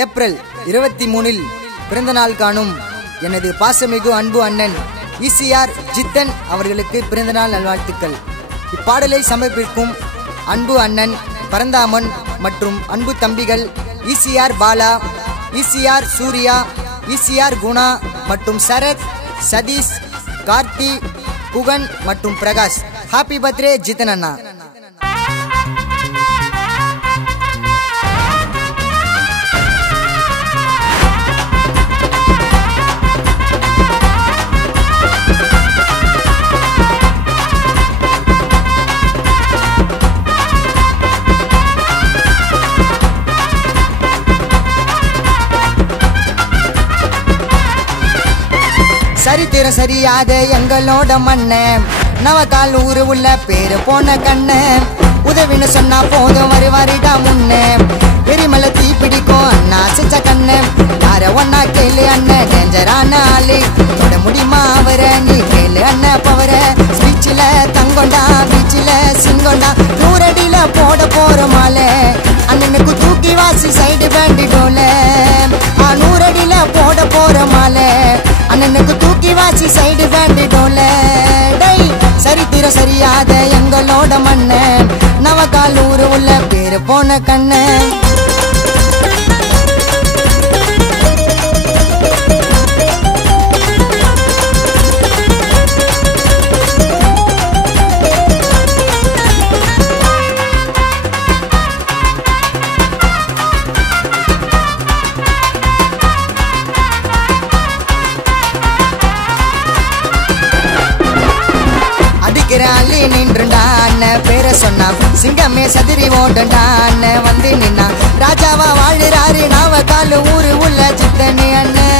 April 23 பிறந்த நாள் காணும் எனது பாசமிகு அன்பு அண்ணன் ஈசிஆர் ஜித்தன் அவர்களுக்கு பிறந்த நாள் நல்வாழ்த்துக்கள். இப்பாடலை சமர்ப்பிக்கும் அன்பு அண்ணன் பரந்தாமன் மற்றும் அன்பு தம்பிகள் ECR Bala, ECR Surya, ECR Guna மற்றும் சரத், சதீஷ், கார்த்தி, குகன் மற்றும் பிரகாஷ். ஹாப்பி பர்த்டே ஜித்தன் அண்ணா. சரித்திரம் சரியாத எங்களோட மண்ண நவகால் ஊரு உள்ள பேரு போன கண்ண உதவின்னு சொன்னா போதும் வருவாரிடா முன்ன எரிமலை தீ பிடிக்கும் அண்ணா செஞ்ச கண்ணு யார ஒன்னா கேளு அண்ணன் டேஞ்சரான ஆளு தொட முடியுமா அவர நீ கேளு அண்ணன் பவர ஸ்பீச்சில தங்கொண்டா பீச்சில சிங்கொண்டா 100 அடியில போட போற மாலை அண்ணனுக்கு தூக்கி வாசி சைடு பேண்டிடோல 100 அடியில போட போற மாலை அண்ணனுக்கு தூக்கி வாசி சைடு பேண்டிடோல. டேய் சரித்திரம் சரியாத எங்களோட மண்ண நவகால் ஊரு உள்ள பேரு போன கண்ணு. அள்ளி நின்றுண்டா அண்ணன் பேர சொன்னா சிங்கமே சதிரி ஓடண்டா அண்ணன் வந்து நின்னா ராஜாவா வாழுறாரு நவகால் ஊரு உள்ள ஜித்தனே அண்ணன்.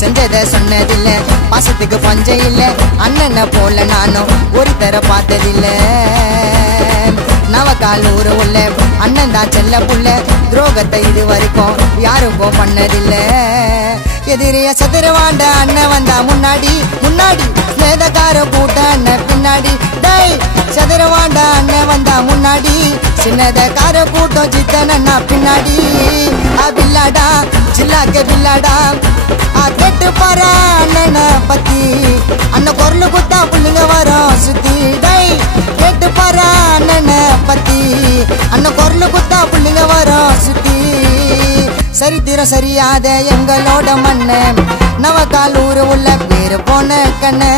செஞ்சத சொன்னதில்ல பாசத்துக்கு பஞ்சம் இல்ல அண்ணனை போல நானும் ஒரு தர பார்த்ததில்ல. நவகால் ஊரு உள்ள அண்ணன் தான் செல்ல புள்ள துரோகத்தை இது வரைக்கும் யாருக்கும் பண்ணதில்ல. எதிரிய சதுரவாண்ட அண்ணன் வந்தா முன்னாடி முன்னாடி மேதக்கார கூட்ட அண்ணன் பின்னாடி. டேய் சதுரவாண்ட அண்ணன் வந்தா முன்னாடி சின்னதக்கார கூட்டம் ஜித்தன் அண்ணா பின்னாடி. பில்லாடா ஜில்லாக்க பில்லாடா கேட்டு பாரு அண்ணனை பத்தி அண்ணன் குரல் குத்தா புள்ளிங்க வரும் சுத்தி. டேய் கேட்டு பாரு அண்ணனை பத்தி அண்ணன் குரல் குத்தா புள்ளிங்க வரும் சுத்தி. சரித்திரம் சரியாத எங்களோட மண்ண நவகால் ஊரு உள்ள பேரு போன கண்ணு.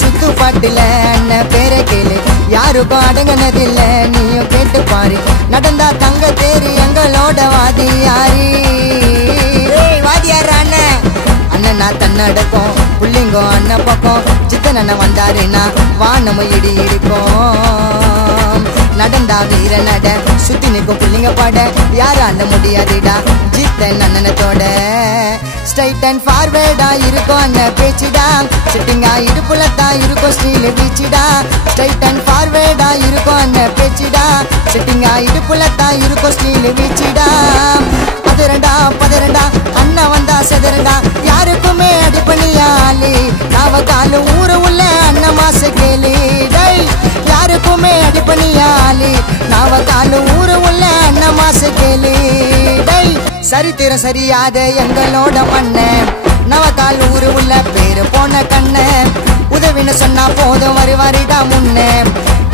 சுத்துப்பாட்டுல அண்ணன் பேர கேளு யாருக்கும் அடங்கினதில்ல நீயும் கேட்டு பாரு நடந்தா தங்க தேரு எங்களோட வாதியாரி. வாதியார் அண்ணன் அண்ணனா தன்னடக்கும் புள்ளிங்கோ அண்ணன் பக்கம் ஜித்தன் அண்ணன் வந்தாருன்னா வானம இடி இடிக்கும். நடந்தா வீர நட சுத்தி நிற்கும் புள்ளிங்க பாட யாரால முடியாதுடா ஜித்தன் அண்ணனத்தோட. ஸ்ட்ரைட் அண்ட் ஃபார்வேர்டா இருக்கும் அண்ணன் பேச்சுடா செட்டிங்கா இடுப்புலத்தான் இருக்கும் ஸ்டீல் பீச்சிடா. ஸ்ட்ரைட் அண்ட் ஃபார்வேர்டா இருக்கும் அண்ணன் பேச்சுடா செட்டிங்கா இடுப்புலத்தான் இருக்கும் ஸ்டீல் பீச்சிடா. பதரண்டா அண்ணன் வந்தா செதரண்டா யாருக்குமே அடிப்பணியாளி நவகால் ஊரு உள்ள அண்ணன் மாச கேளு. டை யாருக்குமே அடிப்பணியாளி நவகால் ஊரு உள்ள அண்ணன் மாச கேளு. டை சரித்திரம் சரியாத எங்களோட மண்ண நவகால் ஊரு உள்ள பேரு போன கண்ண உதவின்னு சொன்னா போதும் வருவாரிடா முன்ன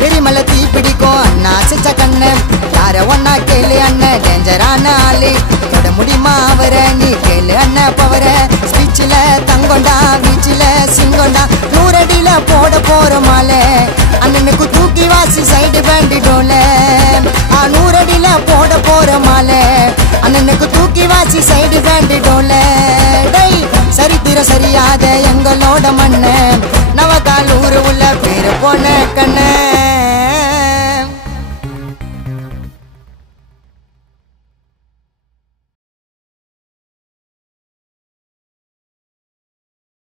எரிமலை தீ பிடிக்கும் அண்ணா செஞ்ச கண்ணு யார ஒன்னா கேளு அண்ணன் டேஞ்சரான ஆளு தொட முடியுமா அவர நீ கேளு அண்ணன் பவர ஸ்பீச்சில தங்கொண்டா பீச்சில சிங்கொண்டா 100 அடியில போட போற மாலை அண்ணனுக்கு தூக்கி வாசி சைடு பேண்டிடோல 100 அடியில போட போற மாலை அண்ணனுக்கு தூக்கி வாசி சைடு பேண்டிடோல. டேய் சரித்திரம் சரியாத எங்களோட மண்ண நவகால் ஊரு உள்ள பேரு போன கண்ணு.